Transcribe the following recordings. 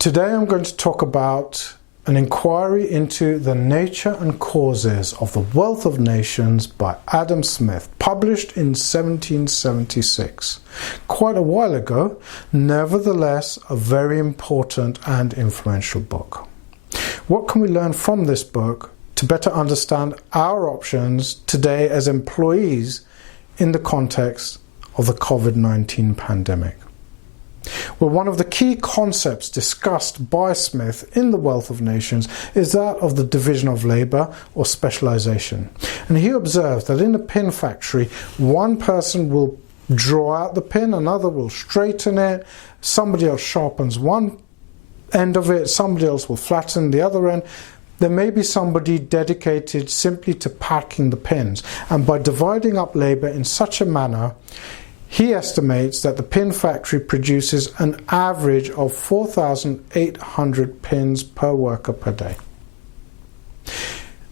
Today I'm going to talk about an inquiry into the nature and causes of the Wealth of Nations by Adam Smith, published in 1776. Quite a while ago, nevertheless a very important and influential book. What can we learn from this book to better understand our options today as employees in the context of the COVID-19 pandemic? Well, one of the key concepts discussed by Smith in The Wealth of Nations is that of the division of labour or specialisation. And he observes that in a pin factory, one person will draw out the pin, another will straighten it, somebody else sharpens one end of it, somebody else will flatten the other end. There may be somebody dedicated simply to packing the pins. And by dividing up labour in such a manner, he estimates that the pin factory produces an average of 4,800 pins per worker per day.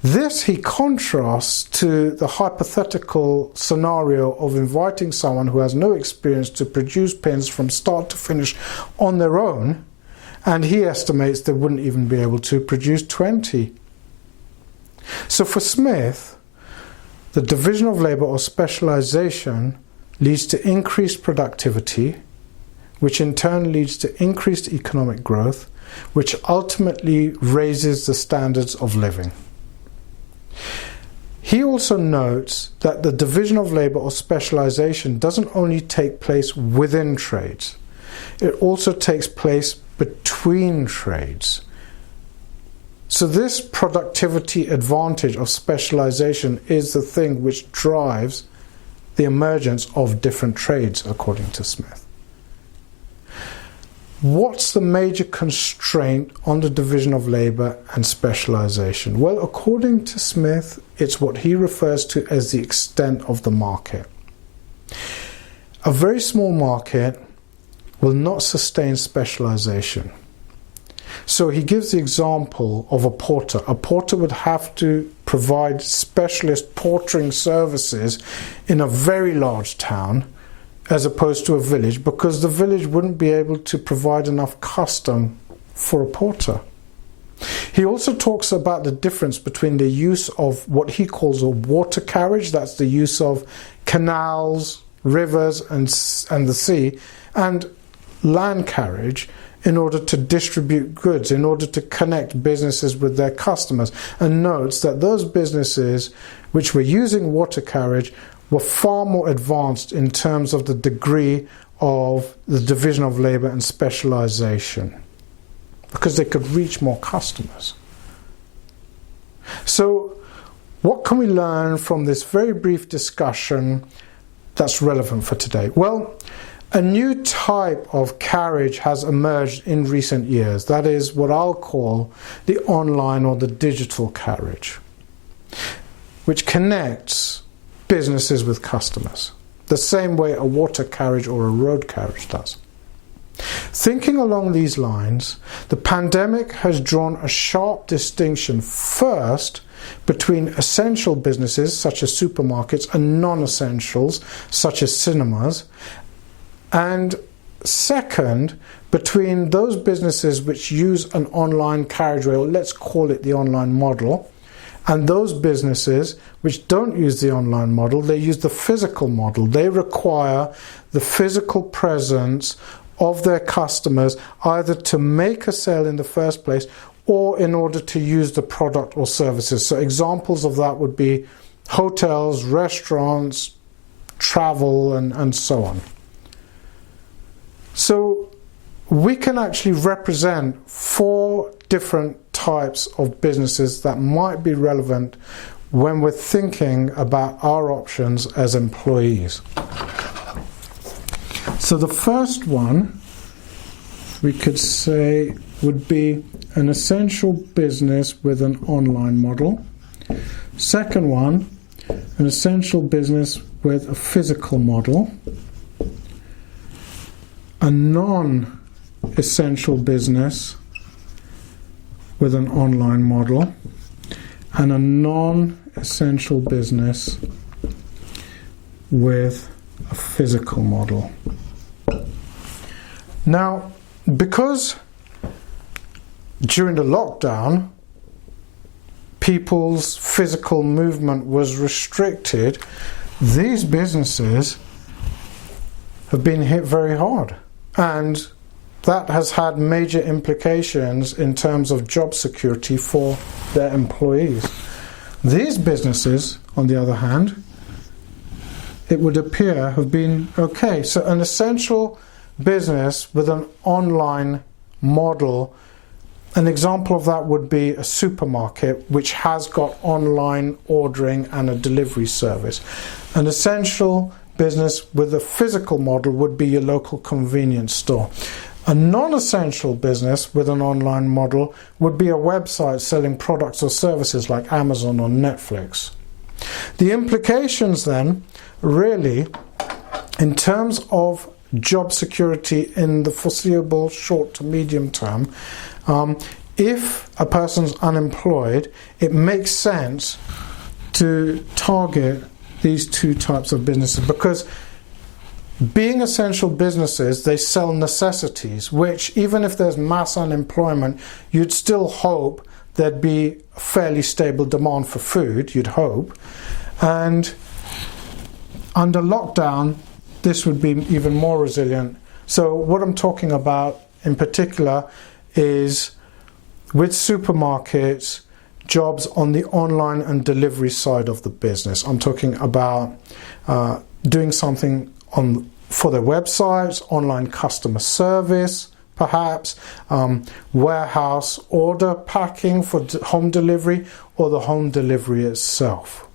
This he contrasts to the hypothetical scenario of inviting someone who has no experience to produce pins from start to finish on their own, and he estimates they wouldn't even be able to produce 20. So for Smith, the division of labour or specialisation leads to increased productivity, which in turn leads to increased economic growth, which ultimately raises the standards of living. He also notes that the division of labour or specialisation doesn't only take place within trades, it also takes place between trades. So this productivity advantage of specialisation is the thing which drives the emergence of different trades, according to Smith. What's the major constraint on the division of labour and specialisation? Well, according to Smith, it's what he refers to as the extent of the market. A very small market will not sustain specialisation. So he gives the example of a porter. A porter would have to provide specialist portering services in a very large town as opposed to a village, because the village wouldn't be able to provide enough custom for a porter. He also talks about the difference between the use of what he calls a water carriage, that's the use of canals, rivers and the sea, and land carriage, in order to distribute goods, in order to connect businesses with their customers, and notes that those businesses which were using water carriage were far more advanced in terms of the degree of the division of labour and specialisation, because they could reach more customers. So what can we learn from this very brief discussion that's relevant for today? Well, a new type of carriage has emerged in recent years. That is what I'll call the online or the digital carriage, which connects businesses with customers, the same way a water carriage or a road carriage does. Thinking along these lines, the pandemic has drawn a sharp distinction, first, between essential businesses such as supermarkets and non-essentials such as cinemas, and second, between those businesses which use an online carriageway, or let's call it the online model, and those businesses which don't use the online model, they use the physical model. They require the physical presence of their customers either to make a sale in the first place or in order to use the product or services. So examples of that would be hotels, restaurants, travel, and so on. So we can actually represent 4 different types of businesses that might be relevant when we're thinking about our options as employees. So the first one we could say would be an essential business with an online model. Second one, an essential business with a physical model. A non-essential business with an online model, and a non-essential business with a physical model. Now, because during the lockdown, people's physical movement was restricted, these businesses have been hit very hard. And that has had major implications in terms of job security for their employees. These businesses, on the other hand, it would appear have been okay. So an essential business with an online model, an example of that would be a supermarket which has got online ordering and a delivery service. An essential business with a physical model would be your local convenience store. A non-essential business with an online model would be a website selling products or services like Amazon or Netflix. The implications then, really, in terms of job security in the foreseeable short to medium term, if a person's unemployed, it makes sense to target these two types of businesses, because being essential businesses, they sell necessities, which even if there's mass unemployment, you'd still hope there'd be a fairly stable demand for food, you'd hope. And under lockdown, this would be even more resilient. So what I'm talking about in particular is with supermarkets, jobs on the online and delivery side of the business. I'm talking about doing something for their websites, online customer service, perhaps, warehouse order packing for home delivery, or the home delivery itself.